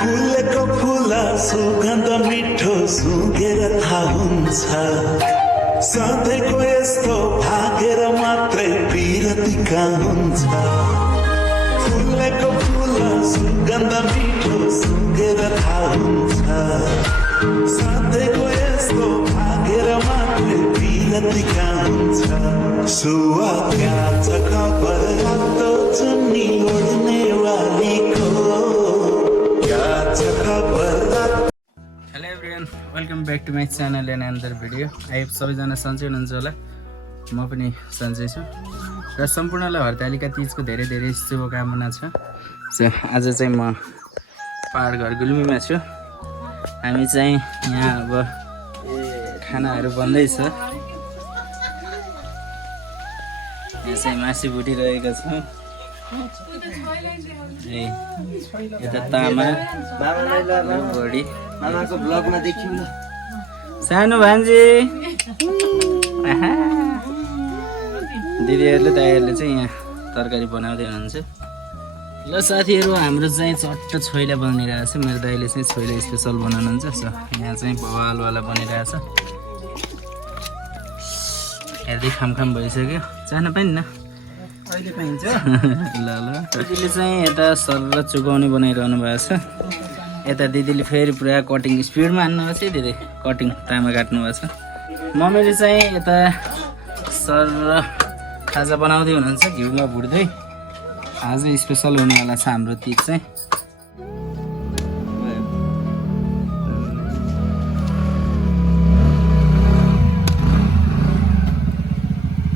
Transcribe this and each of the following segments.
फुलेको फुला सुगन्ध मिठो सुँघेर थाहा हुन्छ सधैँको यस्तो भागेर मात्रै पिरतीका हुन्छ फुलेको फुला सुगन्ध मिठो सुँघेर थाहा हुन्छ सधैँको यस्तो भागेर मात्रै पिरतीका हुन्छ सुवाका छ खबर रातो चुन्नी ओढ्ने वालीको hello everyone, welcome back to my channel and another video. I hope सबैजना सन्चै हुनुहुन्छ होला, म पनि सन्चै छु र सम्पूर्णलाई हरतालिका तीजको धेरै धेरै शुभकामना छ। सो आज चाहिँ म पहाड घर गुल्मीमा छु। हामी चाहिँ यहाँ अब खानाहरू बन्दैछ। यहाँ चाहिँ मासु भुटिरहेका छौँ। यता तामा बडी मामाको ब्लगमा देखियो ल सानो भान्जी दिदीहरूले दाइहरूले चाहिँ यहाँ तरकारी बनाउँदै हुनुहुन्छ। ल साथीहरू, हाम्रो चाहिँ चट्ट छोइला बनिरहेछ। मेरो दाइले चाहिँ छोइला स्पेसल बनाउनुहुन्छ। सो यहाँ चाहिँ बवालवाला बनिरहेछ। हेर्दै खामखाम भइसक्यो। चाहना पाइन्न अहिले पाइन्छ ल दिदीले चाहिँ यता सरर चुकाउने बनाइरहनु भएको छ। यता दिदीले फेरि पुरा कटिङ स्पिडमा हान्नु भएको छ। दिदी कटिङ तामा काट्नु भएको छ। मम्मीले चाहिँ यता सरर खाजा बनाउँदै हुनुहुन्छ, घिउमा भुट्दै। आज स्पेसल हुनेवाला छ हाम्रो तिज चाहिँ।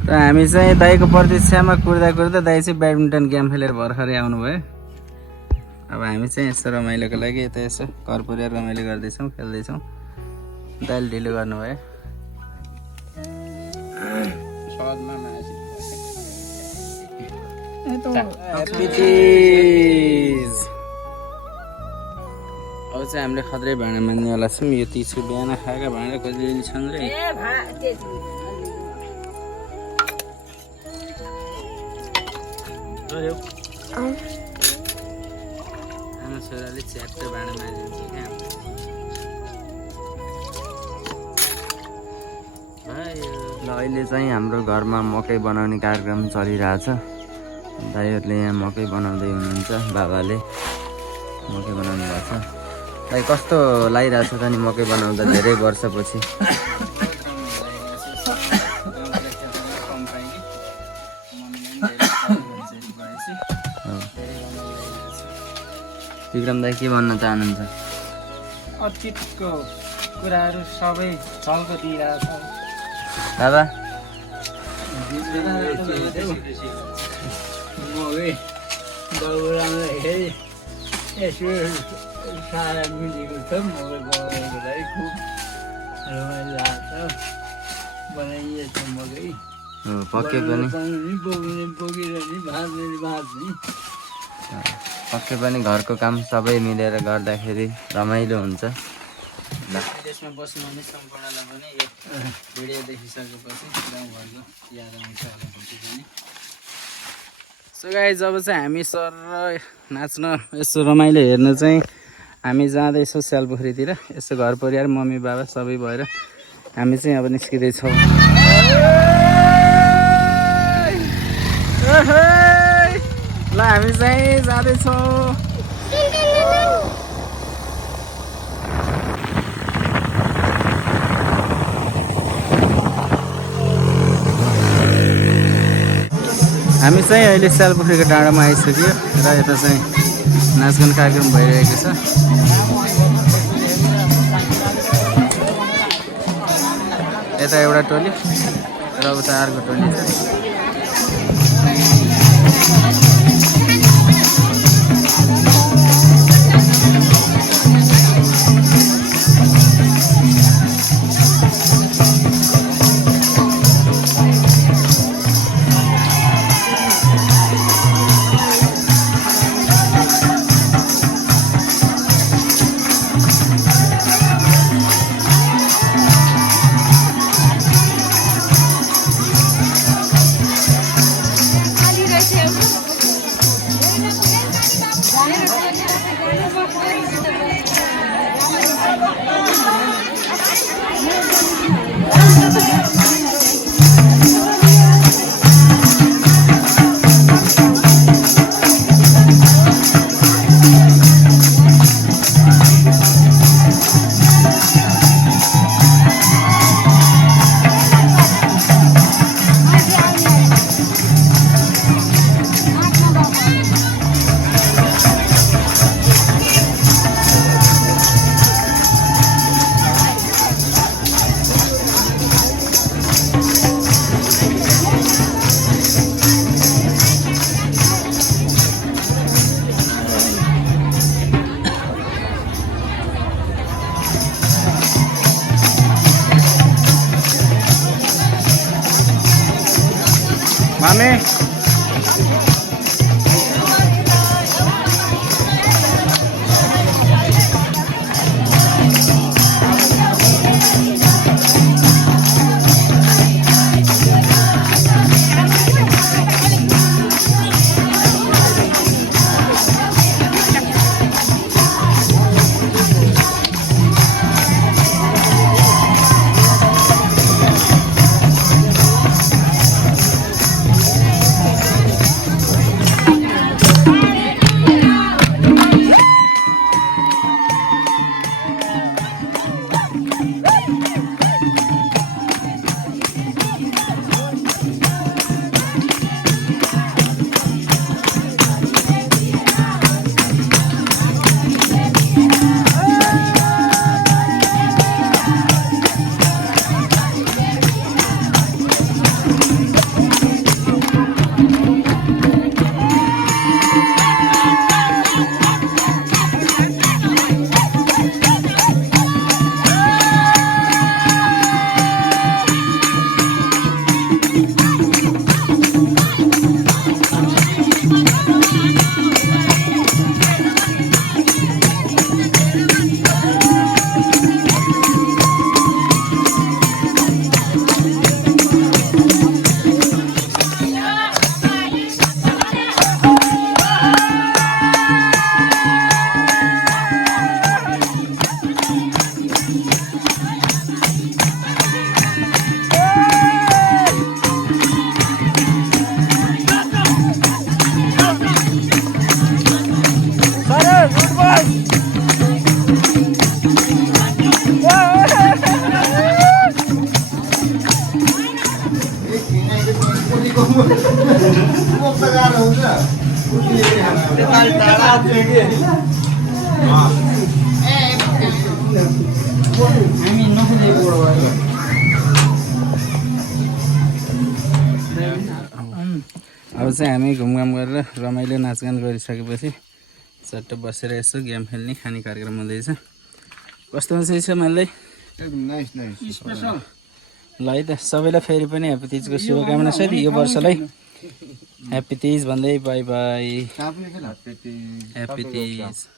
र हामी चाहिँ दाइको प्रतीक्षामा कुर्दा कुर्दा दाइ चाहिँ ब्याडमिन्टन गेम खेलेर भर्खरै आउनुभयो। अब हामी चाहिँ यसो रमाइलोको लागि यता यसो घर पुऱ्याएर रमाइलो गर्दैछौँ, खेल्दैछौँ। दाइले ढिलो गर्नुभयो। अब चाहिँ हामीले खत्रै भाँडा मान्नेवाला छौँ। यो तिजको बिहान खाएका भाँडा कहिले छन् रे। आमा छोराले च्याट्ट भाँडा माझिदिन्छ क्या। ल अहिले चाहिँ हाम्रो घरमा मकै बनाउने कार्यक्रम चलिरहेछ। दाइहरूले यहाँ मकै बनाउँदै हुनुहुन्छ। बाबाले मकै बनाउनु भएको छ। दाइ कस्तो लागिरहेछ त नि मकै बनाउँदा धेरै वर्षपछि? विक्रम दाइ के भन्न चाहनुहुन्छ? अतीतको कुराहरू सबै छलको दिइरहेछ। बाबा बाबुरामलाई यसो सारा मिलेको छ। मकै बनाउनुको लागि खुब रमाइलो लाग्छ। बनाइएछ मकै पक्कै पनि बोकिरहने भाँच्ने पक्कै पनि घरको काम सबै मिलेर गर्दाखेरि रमाइलो हुन्छ। विदेशमा बस्नु भने सम्पूर्णलाई पनि यो भिडियो देखिसकेपछि गाउँघरको याद आउँछ होला भन्छ पनि। सो गाइज, जब चाहिँ हामी सर नाच्न यसो रमाइलो हेर्न चाहिँ हामी जाँदैछौँ स्यालपोखरीतिर। यसो घर परिवार मम्मी बाबा सबै भएर हामी चाहिँ अब निस्किँदैछौँ। ल हामी चाहिँ जाँदैछौँ। हामी चाहिँ अहिले स्यालपोखरीको डाँडामा आइसक्यो र यता चाहिँ नाचगान कार्यक्रम भइरहेको छ। उता एउटा टोली र उता अर्को टोली छ। मामे अब चाहिँ हामी घुमघाम गरेर रमाइलो नाचगान गरिसकेपछि चट्ट बसेर यसो गेम खेल्ने खाने कार्यक्रम हुँदैछ। कस्तो छ मलाई ल है त सबैलाई फेरि पनि ह्याप्पी तिजको शुभकामना छ यो वर्षलाई ह्याप्पी तिज भन्दै बाई बाई ह्याप्पी तिज।